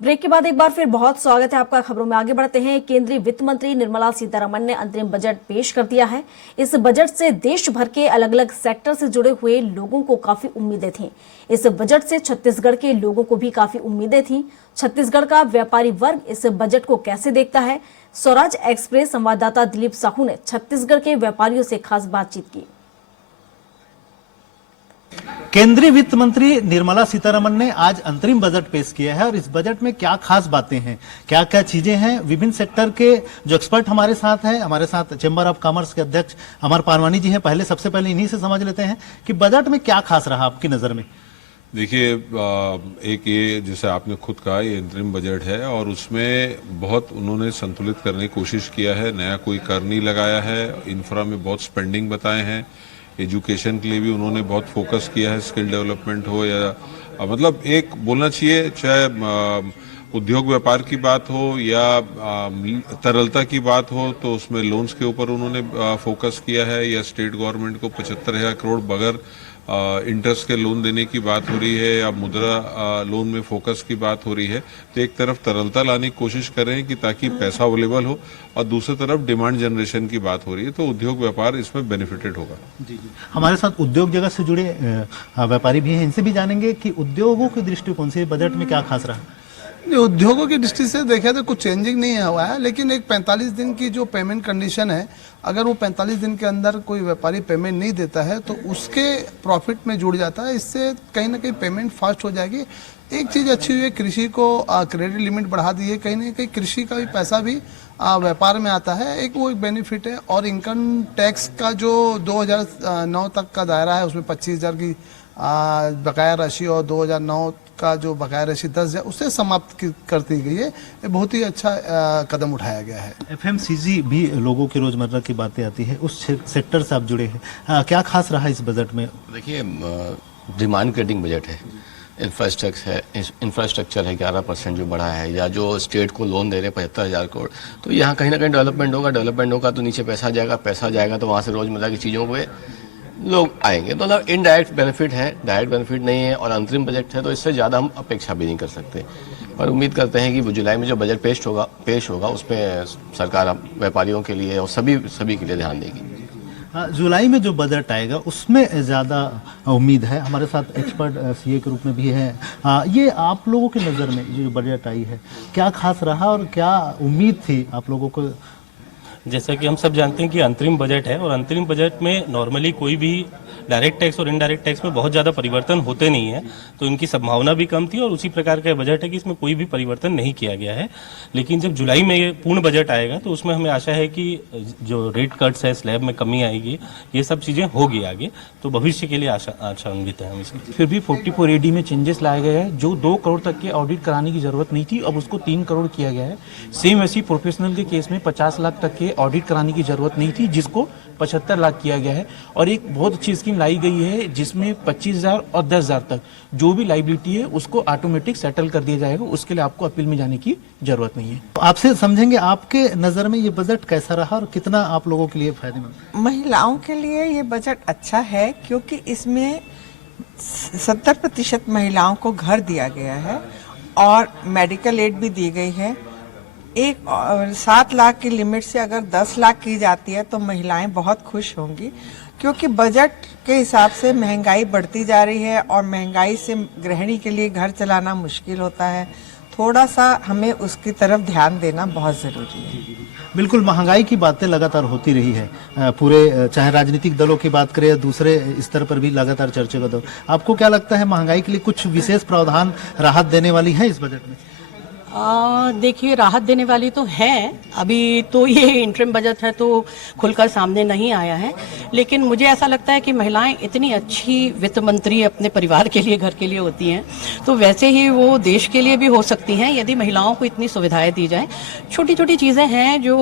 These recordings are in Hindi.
ब्रेक के बाद एक बार फिर बहुत स्वागत है आपका। खबरों में आगे बढ़ते हैं। केंद्रीय वित्त मंत्री निर्मला सीतारमण ने अंतरिम बजट पेश कर दिया है। इस बजट से देश भर के अलग अलग सेक्टर से जुड़े हुए लोगों को काफी उम्मीदें थीं। इस बजट से छत्तीसगढ़ के लोगों को भी काफी उम्मीदें थीं। छत्तीसगढ़ का व्यापारी वर्ग इस बजट को कैसे देखता है? स्वराज एक्सप्रेस संवाददाता दिलीप साहू ने छत्तीसगढ़ के व्यापारियों से खास बातचीत की। केंद्रीय वित्त मंत्री निर्मला सीतारमण ने आज अंतरिम बजट पेश किया है और इस बजट में क्या खास बातें हैं, क्या क्या चीजें हैं, विभिन्न सेक्टर के जो एक्सपर्ट हमारे साथ चेंबर ऑफ कॉमर्स के अध्यक्ष अमर पारवानी जी हैं। सबसे पहले इन्हीं से समझ लेते हैं कि बजट में क्या खास रहा आपकी नजर में। देखिए, एक ये जैसे आपने खुद कहा, ये अंतरिम बजट है और उसमें बहुत उन्होंने संतुलित करने की कोशिश किया है। नया कोई कर नहीं लगाया है, इंफ्रा में बहुत स्पेंडिंग बताए हैं, एजुकेशन के लिए भी उन्होंने बहुत फोकस किया है, स्किल डेवलपमेंट हो या मतलब एक बोलना चाहिए, चाहे उद्योग व्यापार की बात हो या तरलता की बात हो, तो उसमें लोन्स के ऊपर उन्होंने फोकस किया है। या स्टेट गवर्नमेंट को 75,000 करोड़ बगैर इंटरेस्ट के लोन देने की बात हो रही है या मुद्रा लोन में फोकस की बात हो रही है। तो एक तरफ तरलता लाने की कोशिश कर रहे हैं कि ताकि पैसा अवेलेबल हो, और दूसरी तरफ डिमांड जनरेशन की बात हो रही है, तो उद्योग व्यापार इसमें बेनिफिटेड होगा। जी। हमारे साथ उद्योग जगत से जुड़े व्यापारी भी हैं, इनसे भी जानेंगे कि उद्योगों की दृष्टिकोण से बजट में क्या खास रहा। उद्योगों की दृष्टि से देखें तो कुछ चेंजिंग नहीं हुआ है, लेकिन एक 45 दिन की जो पेमेंट कंडीशन है, अगर वो 45 दिन के अंदर कोई व्यापारी पेमेंट नहीं देता है तो उसके प्रॉफिट में जुड़ जाता है। इससे कहीं ना कहीं पेमेंट फास्ट हो जाएगी। एक चीज़ अच्छी हुई है, कृषि को क्रेडिट लिमिट बढ़ा दी है। कहीं ना कहीं कृषि का भी पैसा भी व्यापार में आता है, एक वो एक बेनिफिट है। और इनकम टैक्स का जो 2009 तक का दायरा है, उसमें 25,000 की बकाया राशि और 2009 का जो बकाया राशि 10,000 उससे समाप्त कर दी गई है। ये बहुत ही अच्छा कदम उठाया गया है। FMCG भी लोगों की रोजमर्रा की बातें आती है, उस सेक्टर से आप जुड़े हैं, क्या खास रहा इस बजट में? देखिए, डिमांड क्रिएटिंग बजट है। इंफ्रास्ट्रक्चर है 11% जो बढ़ा है, या जो स्टेट को लोन दे रहे हैं 75,000 करोड़, तो यहाँ कहीं ना कहीं डेवलपमेंट होगा तो नीचे पैसा जाएगा तो वहाँ से रोजमर्रा की चीज़ों पे लोग आएंगे। तो मतलब इनडायरेक्ट बेनिफिट है, डायरेक्ट बेनिफिट नहीं है। और अंतरिम बजट है तो इससे ज़्यादा हम अपेक्षा भी नहीं कर सकते, पर उम्मीद करते हैं कि वो जुलाई में जो बजट पेश होगा उसमें सरकार व्यापारियों के लिए और सभी के लिए ध्यान देगी। जुलाई में जो बजट आएगा उसमें ज़्यादा उम्मीद है। हमारे साथ एक्सपर्ट CA के रूप में भी है। ये आप लोगों की नज़र में जो बजट आई है, क्या खास रहा और क्या उम्मीद थी आप लोगों को? जैसा कि हम सब जानते हैं कि अंतरिम बजट है और अंतरिम बजट में नॉर्मली कोई भी डायरेक्ट टैक्स और इनडायरेक्ट टैक्स में बहुत ज़्यादा परिवर्तन होते नहीं है, तो इनकी संभावना भी कम थी। और उसी प्रकार का बजट है कि इसमें कोई भी परिवर्तन नहीं किया गया है। लेकिन जब जुलाई में ये पूर्ण बजट आएगा तो उसमें हमें आशा है कि जो रेट कट्स है, स्लैब में कमी आएगी, ये सब चीज़ें होगी आगे, तो भविष्य के लिए आशान्वित है हम इसमें। फिर भी 44AD में चेंजेस लाए गए हैं। जो 2 करोड़ तक के ऑडिट कराने की जरूरत नहीं थी, अब उसको 3 करोड़ किया गया है। सेम वैसी प्रोफेशनल के केस में 50 लाख तक के ऑडिट कराने की जरूरत नहीं थी, जिसको 75 लाख किया गया है। और एक बहुत अच्छी स्कीम लाई गई है जिसमें 25,000 और 10,000 तक जो भी लाइबिलिटी है उसको ऑटोमेटिक सेटल कर दिया जाएगा। उसके लिए आपको अपील में जाने की जरूरत नहीं है। आपसे समझेंगे, आपके नजर में ये बजट कैसा रहा और कितना आप लोगों के लिए फायदेमंद? महिलाओं के लिए ये बजट अच्छा है, क्योंकि इसमें 70% महिलाओं को घर दिया गया है और मेडिकल एड भी दी गई है। 7 लाख की लिमिट से अगर 10 लाख की जाती है तो महिलाएं बहुत खुश होंगी, क्योंकि बजट के हिसाब से महंगाई बढ़ती जा रही है और महंगाई से गृहिणी के लिए घर चलाना मुश्किल होता है। थोड़ा सा हमें उसकी तरफ ध्यान देना बहुत ज़रूरी है। बिल्कुल, महंगाई की बातें लगातार होती रही है, पूरे चाहे राजनीतिक दलों की बात करें या दूसरे स्तर पर भी लगातार चर्चा का दौर। आपको क्या लगता है, महंगाई के लिए कुछ विशेष प्रावधान राहत देने वाली है इस बजट में? देखिए, राहत देने वाली तो है। अभी तो ये इंटरिम बजट है तो खुलकर सामने नहीं आया है, लेकिन मुझे ऐसा लगता है कि महिलाएं इतनी अच्छी वित्त मंत्री अपने परिवार के लिए, घर के लिए होती हैं, तो वैसे ही वो देश के लिए भी हो सकती हैं यदि महिलाओं को इतनी सुविधाएं दी जाएं। छोटी छोटी चीज़ें हैं जो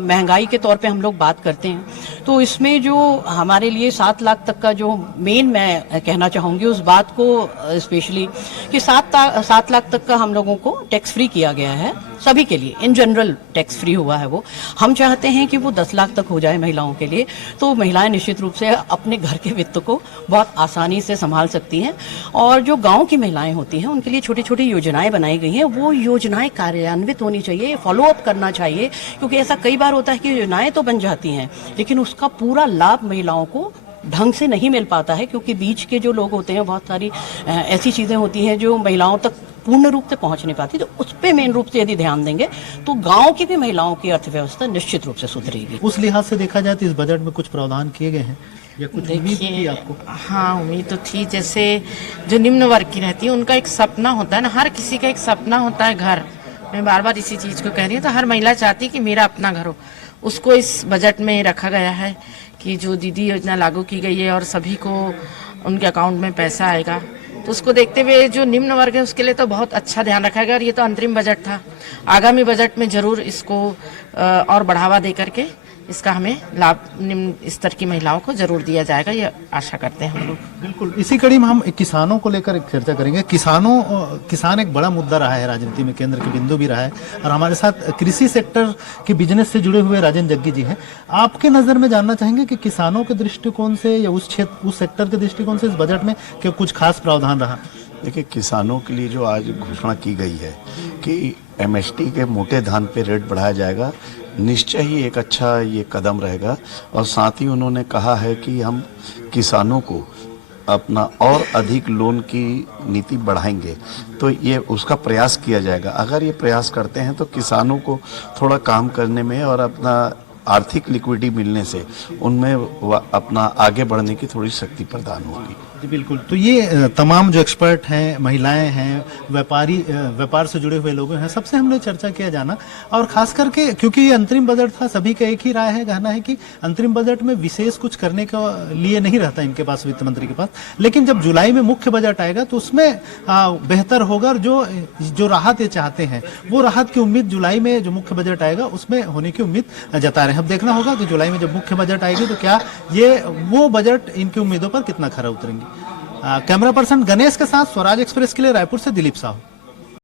महंगाई के तौर पे हम लोग बात करते हैं, तो इसमें जो हमारे लिए 7 लाख तक का जो मेन मैं कहना चाहूँगी उस बात को स्पेशली कि 7 लाख तक का हम लोगों को टैक्स टैक्स फ्री किया गया है सभी के लिए, इन जनरल टैक्स फ्री हुआ है वो। हम चाहते हैं कि वो 10 लाख तक हो जाए महिलाओं के लिए, तो महिलाएं निश्चित रूप से अपने घर के वित्त को बहुत आसानी से संभाल सकती हैं। और जो गांव की महिलाएं होती हैं उनके लिए छोटी छोटी योजनाएं बनाई गई हैं, वो योजनाएं कार्यान्वित होनी चाहिए, फॉलो अप करना चाहिए, क्योंकि ऐसा कई बार होता है कि योजनाएं तो बन जाती हैं लेकिन उसका पूरा लाभ महिलाओं को ढंग से नहीं मिल पाता है, क्योंकि बीच के जो लोग होते हैं बहुत सारी ऐसी चीजें होती हैं जो महिलाओं तक पूर्ण रूप से पहुंच नहीं पाती। तो उस पे मेन रूप से यदि ध्यान देंगे तो गांव की भी महिलाओं की अर्थव्यवस्था निश्चित रूप से सुधरेगी। उस लिहाज से देखा जाए तो इस बजट में कुछ प्रावधान किए गए हैं या कुछ उम्मीद थी आपको? हाँ, उम्मीद तो थी। जैसे जो निम्न वर्ग की रहती है उनका एक सपना होता है ना, हर किसी का एक सपना होता है घर। मैं बार बार इसी चीज को कह रही हूँ, तो हर महिला चाहती है कि मेरा अपना घर हो। उसको इस बजट में रखा गया है कि जो दीदी योजना लागू की गई है और सभी को उनके अकाउंट में पैसा आएगा, तो उसको देखते हुए जो निम्न वर्ग है उसके लिए तो बहुत अच्छा ध्यान रखा गया। और ये तो अंतरिम बजट था, आगामी बजट में जरूर इसको और बढ़ावा दे करके इसका हमें लाभ निम्न स्तर की महिलाओं को जरूर दिया जाएगा, ये आशा करते हैं हम लोग। बिल्कुल, इसी कड़ी में हम किसानों को लेकर एक चर्चा करेंगे। किसान एक बड़ा मुद्दा रहा है, राजनीति में केंद्र के बिंदु भी रहा है, और हमारे साथ कृषि सेक्टर के बिजनेस से जुड़े हुए राजेंद्र जग्गी जी हैं। आपके नजर में जानना चाहेंगे कि किसानों के दृष्टिकोण से या उस सेक्टर के दृष्टिकोण से इस बजट में क्या कुछ खास प्रावधान रहा? देखिए, किसानों के लिए जो आज घोषणा की गई है कि एमएसटी के मोटे धान पे रेट बढ़ाया जाएगा, निश्चय ही एक अच्छा ये कदम रहेगा। और साथ ही उन्होंने कहा है कि हम किसानों को अपना और अधिक लोन की नीति बढ़ाएंगे, तो ये उसका प्रयास किया जाएगा। अगर ये प्रयास करते हैं तो किसानों को थोड़ा काम करने में और अपना आर्थिक लिक्विडिटी मिलने से उनमें अपना आगे बढ़ने की थोड़ी शक्ति प्रदान होगी। जी बिल्कुल, तो ये तमाम जो एक्सपर्ट हैं, महिलाएं हैं, व्यापार से जुड़े हुए लोग हैं, सबसे हमने चर्चा किया जाना। और खास करके क्योंकि ये अंतरिम बजट था, सभी का एक ही राय है, कहना है कि अंतरिम बजट में विशेष कुछ करने के लिए नहीं रहता इनके पास, वित्त मंत्री के पास। लेकिन जब जुलाई में मुख्य बजट आएगा तो उसमें बेहतर होगा, और जो राहत ये चाहते हैं वो राहत की उम्मीद जुलाई में जो मुख्य बजट आएगा उसमें होने की उम्मीद जता रहे हैं। अब देखना होगा कि जुलाई में जब मुख्य बजट आएगी तो क्या ये वो बजट इनकी उम्मीदों पर कितना खरा उतरेंगे। कैमरा पर्सन गणेश के साथ स्वराज एक्सप्रेस के लिए रायपुर से दिलीप साहू।